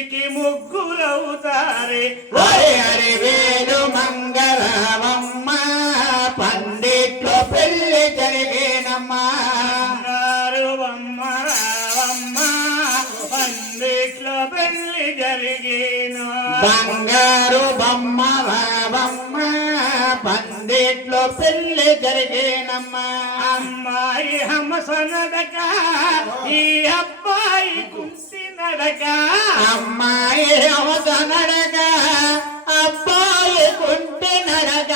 పెళ్ళికి ముగ్గురవుతారే. హరి వేలు మంగళవమ్మ పండిట్లో పెళ్ళి జరిగేనమ్మా. రావమ్మ పందిట్లో పెళ్ళి జరిగేను. బంగారు బొమ్మ బాబమ్మ పందిట్లో పెళ్ళి జరిగేనమ్మా. అమ్మాయి హంస నడక ఈ అబ్బాయి కుంటి నడక అమ్మాయి అవస నడక అబ్బాయి కుంటి నడక.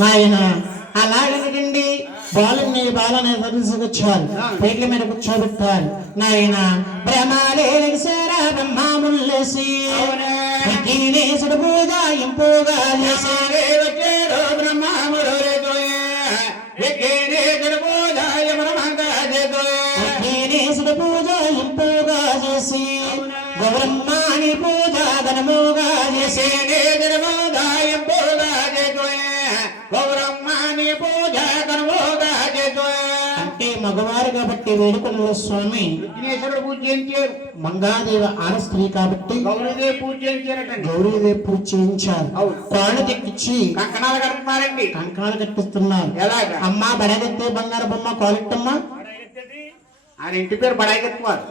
నాయన అలాగనకండి బాలని బాలని తీసుకొచ్చారు పేట్ల మీద కూర్చోబెట్టారు. నాయన బ్రహ్మాముల్లేసి ఎక్కినేసుడు పూజ ఇంపుగా చేసి. గౌరమ్మాని పూజ ధనముగా చేసి. అంటే మగవారు కాబట్టి వేడుకల్లో స్వామి విఘ్నేశ్వరుడు పూజ చేయించారు. మంగాదేవి ఆడ స్త్రీ కాబట్టి గౌరీదేవి పూజ చేయించారటండి. గౌరీదేవి పూజ చేయించారు. కాళ్ళు తెక్కిచ్చి కంకణాలు కడుతున్నారండి. కంకాలు కట్టిస్తున్నారు. ఎలాగా? అమ్మా బడగెత్తే బంగారు బొమ్మ కాలెట్టమ్మా. ఆయన ఇంటి పేరు బడాయికెత్తువారు.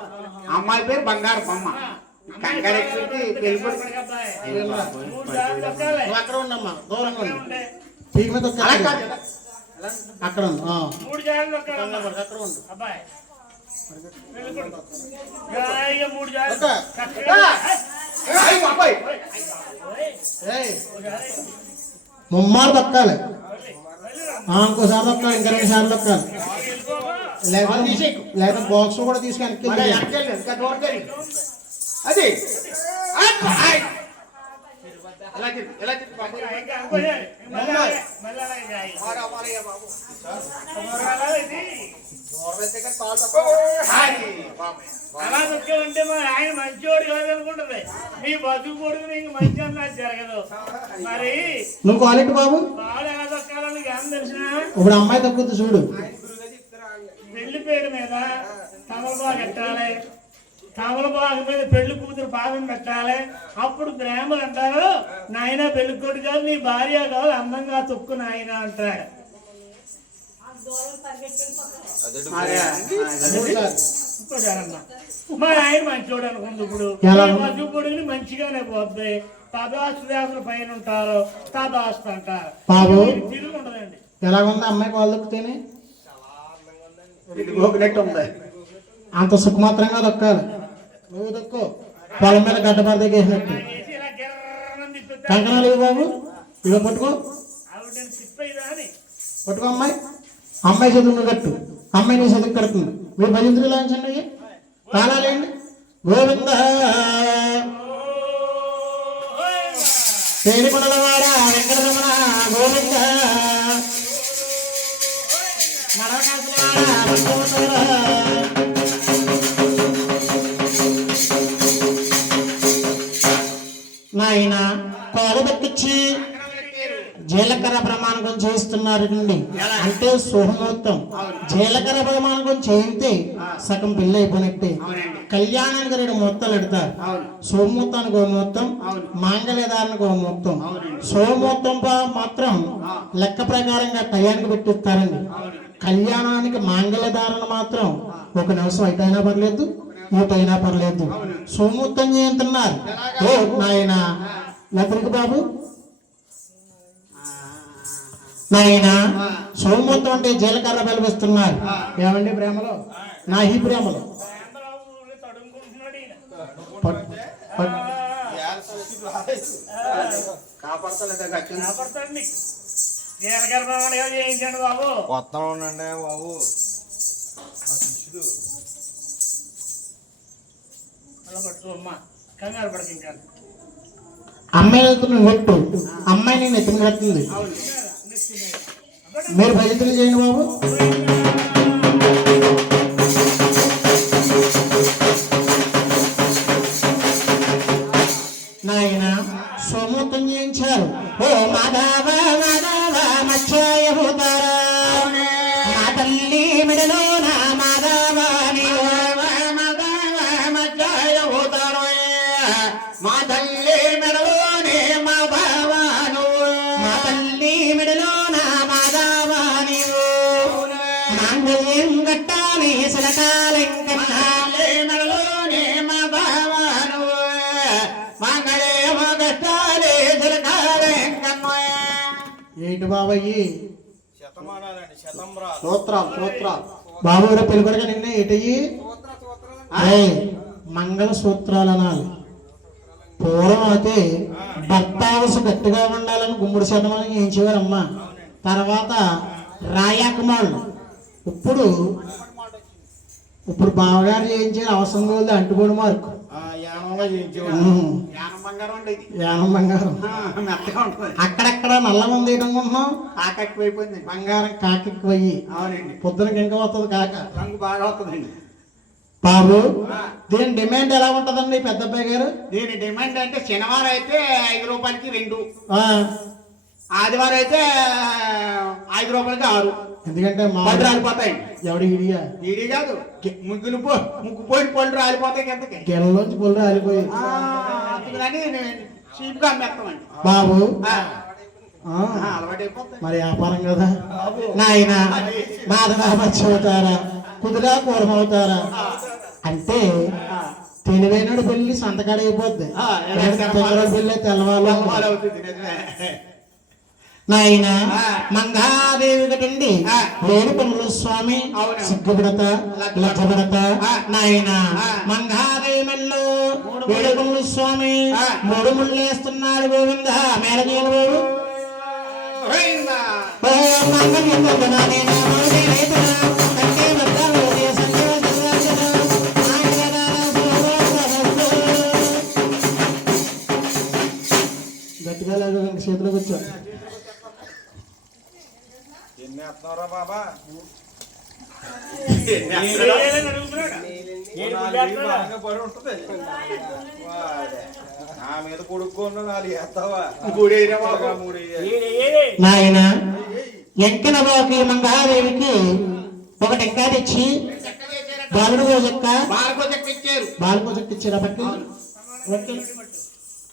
అమ్మాయి పేరు బంగారు బొమ్మ. కంగారు అక్కడ ఉండమ్మా దూరంగా పీక మీద ఒక్క అలా ఎత్తు. కాదు. అక్కడ ఉండు ఆ. మూడు జాగ్రత్తలు ఒక్క అక్కడ ఉండు అబ్బాయి పెళ్ళి కొడుకు. హాయిగా మూడు జాగ్రత్తలు. ఒక్క. చక్కగా. ఏయ్ బాబాయ్. ఏయ్. ముమ్మారు తొక్కాలి ఆ, ఇంకోసారి తొక్కాలి ఇంకా రెండు సార్లు తొక్కాలి లేకపోతే లేకపోతే బాక్స్ కూడా తీసుకొని మరి వెనక్కి వెనకెళ్ళు, ఇంకా దూరం వెళ్ళు. అది ఉంటే మరి ఆయన మంచివాడు కాదనుకుంటది మీ బతుకు కొడుకు నీకు మంచి అన్నది జరగదు. మరి నువ్వు క్వాలిటీ బాబు? బాగా ఎలా దొక్కాలని ఏం తెలిసిన ఇప్పుడు అమ్మాయి తగ్గుద్ది చూడు. పెళ్ళి పేరు మీద తమలపాకు పెట్టాలి తమలపాకు మీద పెళ్ళి కూతురు పాదం పెట్టాలి. అప్పుడు ప్రేమలు అంటారు నాయన పెళ్ళి కొడుకు కాదు నీ భార్య కాదు అందంగా తొక్కు నాయన అంటాడు. మా ఆయన మంచోడు అనుకుంది ఇప్పుడు. కొడుకుని మంచిగానే పోద్ది. తదాస్తు దేవతల పైన ఉంటారు. తదాస్తు అంటారు. తిరుగు ఉండదండి. ఎలాగుంది అమ్మాయి కాళ్ళు దొక్కితేనే? ఇది గోపినట్టు ఉంది అంత సుఖమాత్రంగా దొక్కాలి. నువ్వు దొక్కు పొలం మీద గడ్డ దగ్గేసినట్టు చేసి కంకణాలు బాబు. ఇవ్వ పట్టుకో. పట్టుకో అమ్మాయి. అమ్మాయి చదువు కట్టు. అమ్మాయి నీ చదువు కడుతుంది మీరు భజంత్రులు లాంచండి తాళాలేండి గోవింద. తేలికొండలవాడ వెంకటరమణ గోవింద. మడవకాసులవాడ కోడ దక్కిచ్చి జీలకర్ర ప్రమాణకం చేస్తున్నారండి అంటే శుభముహూర్తం జీలకర్ర ప్రమాణకం చేయితే సగం పెళ్ళి అయిపోయినట్టే కళ్యాణానికి రెండు ముహూర్తాలు పెడతారు. సోమూర్తానికి ఒక ముహూర్తం అవును. మాంగళ్యధారణకు ఒక ముహూర్తం అవునండి. సోమూర్తం ప- మాత్రం లెక్క ప్రకారంగా టయానికి పెట్టిస్తారండి. కళ్యాణానికి మాంగళ్యధారణ మాత్రం ఒక నిమిషం అయితేనా పర్లేదు. నూటైనా పర్లేదు. సోమూర్తం చేయంతున్నారు ఓ నాయన. లతరికి బాబు. నాయన సోమూర్తం అంటే జీలకర్ర బలిపిస్తున్నారు. ఏమండి ప్రేమలో? నా ఈ ప్రేమలో రామరావు తడుముకుంటున్నాడు కంగారు పడక ఇంకా. అమ్మాయి వెళ్తున్న పెట్టు. అమ్మాయి నేను ఎత్తుకుని కడుతుంది మీరు భజనలు చేయండి బాబు. నాయన సోమూర్తం చేయించారు. ఓ మాధవ మాధవ మచ్చాయ ఏంటి శతంబ్రాలు. సూత్రాలు సూత్రాలు. బాబు పెళ్ళికొడగా నిన్న ఏటయ్యి? మంగళ సూత్రాలు అనాలి. పూర్వం అయితే భర్తావసు గట్టిగా ఉండాలని గుమ్మడి శతమానం చేయించేవారమ్మ తర్వాత రాయాకుమారుడు ఇప్పుడు ఇప్పుడు బావగారు చేయించారు అవసరం లేదు అంటుకోడు మార్కు. యానం బంగారం అండి ఇది. యానం బంగారం. ఆ, మెత్తగా ఉంటుంది. అక్కడక్కడ నల్ల మంది వేయడం ఆకక్కువైపోయింది బంగారం కాకెక్కువయ్యి అవునండి. పొద్దునకి ఇంకా వస్తుంది కాక. రంగు బాగా వస్తుందండి బాబు దీని డిమాండ్ ఎలా ఉంటదండి పెద్ద అబ్బాయి గారు? దీని డిమాండ్ అంటే శనివారం అయితే ఐదు రూపాయలకి రెండు. ఆదివారం అయితే ఐదు రూపాయలకి ఆరు. ఎందుకంటే మా పళ్ళు రాలిపోతాయి. ఎవడి ఇడియా ఈడీ కాదు. ముగ్గులు పో ముగ్గు పోయిన పళ్ళు రాలిపోతాయి కిందకి. గెలలోంచి పొల్లు రాలిపోయి చీప్గా అమ్మేస్తామండి. బాబు. మరి వ్యాపారం కదా. నాయన మాధవతారా కుదురా కూరమవుతారా అంటే తెలివైనడు పెళ్ళి సంతకాడ అయిపోద్ది ఆ, ఎలా తెలవాలి? పెళ్ళి తెల్లవాళ్ళు నాయన. మంగాదేవి కటండి ఆ. వేణుపల్లి స్వామి లజ్జపడత ఆ. నాయన ఆ. మంగాదేవి మెల్లో మూడు వేణుపల్లి స్వామి. మూడు ముళ్ళేస్తున్నాడు గోవింద మేళజీల బాబు పోయిందా? వేస్తున్నారా బాబా పడి ఉంటది. నా మీద కొడుకున్న నాలుగు వేస్తావా మూడేరా బాబు. మూడు. నాయన మంగాదేవికి ఒక టెంకాయ తెచ్చి బాలుడు చెక్క బాలకు చెక్క ఇచ్చారు బాలుకో చెక్క ఇచ్చారా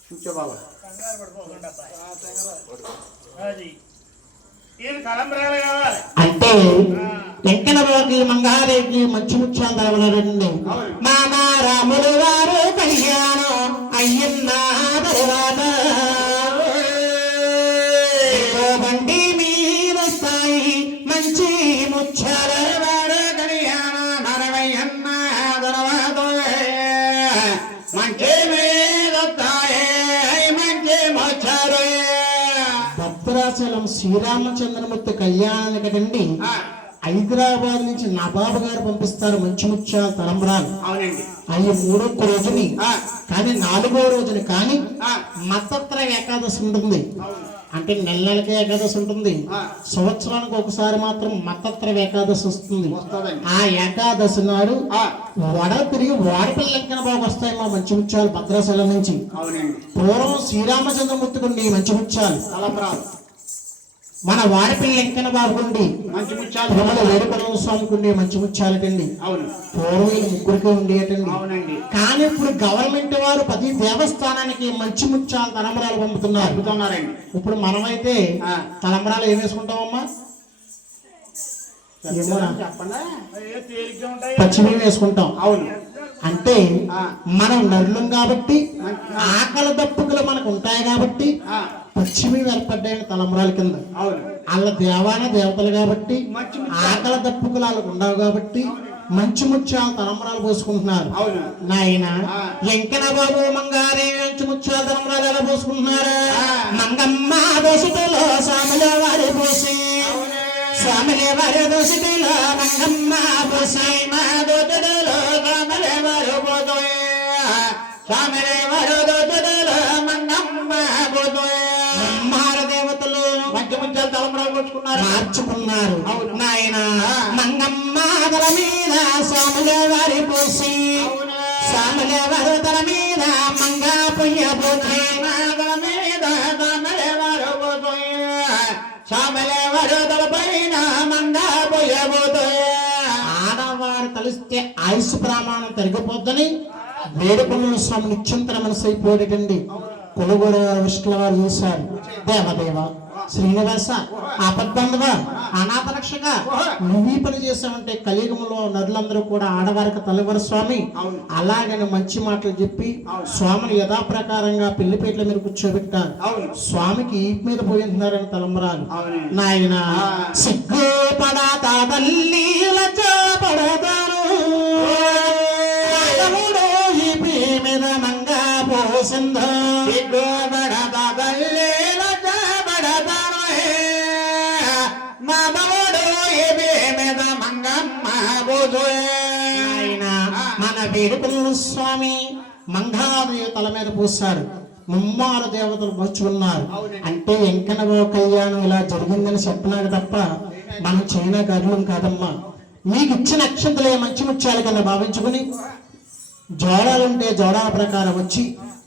కూర్చో బాబా అంటే వెంకటబాబుకి మంగాదేవికి మంచి ముత్యాలు తగలడండి మామ రాములు వారు కళ్యాణం అయ్యన్న తరువాత భద్రాచలం శ్రీరామచంద్రమూర్తి కళ్యాణానికి ఆ, హైదరాబాద్ నుంచి నవాబు గారు పంపిస్తారు మంచి ముత్యాల తలంబరాలు. అవి మూడో రోజుని కానీ నాలుగో రోజుని కానీ మతత్ర ఏకాదశి ఉంటుంది. అంటే నెల నెలకి ఏకాదశి ఉంటుంది. సంవత్సరానికి ఒకసారి మాత్రం మతత్ర ఏకాదశి వస్తుంది. ఆ ఏకాదశి నాడు వడ తిరిగి వాడిపిల్లెంకన బాగా వస్తాయి మా మంచి ముత్యాలు భద్రాచలం నుంచి. పూర్వం శ్రీరామచంద్రమూర్తి కొండి మంచి ముత్యాలు. తలంబరాలు. మన వాడిపిల్లి వెంకన్న బాబు కొండి మంచి ముత్యాలు. తిరుమల వేడుకొండ స్వామి కొండి మంచి ముత్యాలటండి. అవును. పూర్వం ముగ్గురికే ఉండేటండి. అవునండి. కానీ ఇప్పుడు గవర్నమెంట్ వారు ప్రతి దేవస్థానానికి మంచి ముత్యాలు తలంబరాలు పంపుతున్నారు. అద్భుతున్నారండి ఇప్పుడు మనమైతే. తలంబరాలు ఏం వేసుకుంటామమ్మా? పచ్చిమి వేసుకుంటాం. అవును. అంటే. మనం నరులం కాబట్టి ఆకలి దప్పుకులు మనకు ఉంటాయి కాబట్టి పశ్చిమి ఏర్పడ్డాయని తలంబరాల కింద. వాళ్ళ దేవాన దేవతలు కాబట్టి. ఆకలి దప్పుకులు వాళ్ళకు ఉండవు కాబట్టి మంచి ముత్యాలు తలంబరాలు పోసుకుంటున్నారు. అవును. నాయన. ఎంకన బాబు మంగారే మంచి ముత్యాలు తలంబరాలు ఎలా పోసుకుంటున్నారు. మంగమ్మ దోషిలో సాముల వారి పోసి స్వామిని వారి దోషిలో మంగమ్మ పోసి మా దొడ్డులో కమలెవరు పోతోయే. స్వామిరే వరదొదల మార్చుకున్నారు. నాయన మంగమ్మాదల మీద స్వాముల వారి పోసి. స్వాముల వారి తల మీద మంగా పొయ్య నాగల మీద తమరే వారు స్వామిరే వరదల పైన మంగా పోయబోధోయ ఆడవారు కలిస్తే ఆయుష్ ప్రమాణం తరిగిపోద్దని వేడుకొండల స్వామి నిశ్చింతన మనసు అయిపోయేటండి కొలుగోడ విష్ణుల వారు చూశారు. దేవదేవ శ్రీనివాస ఆపద్బంధవ అనాథ రక్షక నువ్వు పని చేసావంటే కలియుగంలో నరులందరూ కూడా ఆడవారికి తలవరు స్వామి అవును. అలాగని మంచి మాటలు చెప్పి స్వామిని యథాప్రకారంగా పెళ్ళిపేట్ల మీద కూర్చోబెట్టారు. స్వామికి ఈ మీద పోయింటున్నారని తలంబరాలు. నాయన. సిగ్గు తల్లి పడతాను ఈ మీద మంగా పోసిందో మన వేడుకల స్వామి మంగాదేవి తల మీద పూశారు. ముమ్మారు దేవతలు వచ్చుకున్నారు అంటే ఎంకనవో కళ్యాణం ఇలా జరిగిందని చెప్పినారు తప్ప మనం చైనా గర్వం కాదమ్మా. మీకు ఇచ్చిన అక్షంతలే మంచి ముత్యాల కింద భావించుకుని? జోడాలుంటే జోడాల ప్రకారం వచ్చి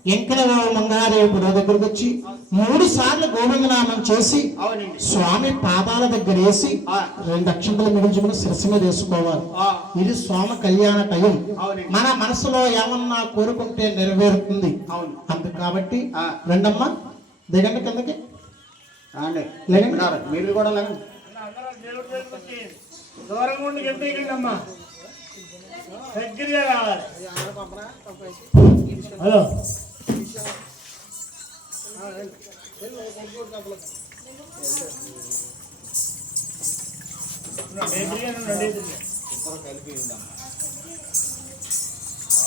ఎంకనవో మంగాదేవి పురో దగ్గరకు వచ్చి మూడు సార్లు గోవిందనామం చేసి అవునండి. స్వామి పాదాల దగ్గర వేసి ఆ. రెండు అక్షంతలు మిగిల్చుకుని శిరస్సు మీద వేసుకోవాలి. ఇది స్వామి కళ్యాణ టైం. మన మనసులో ఏమన్నా కోరుకుంటే నెరవేరుతుంది అవును. అందుకు కాబట్టి ఆ. రెండమ్మా దిగండి కిందకి. మీరు కూడా దూరంగా ఉండి అమ్మా దగ్గరగా రావాలి హలో.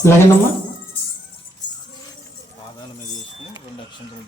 లేకండమ్మా పాదాల మీద వేసుకుని రెండు అక్షంతలు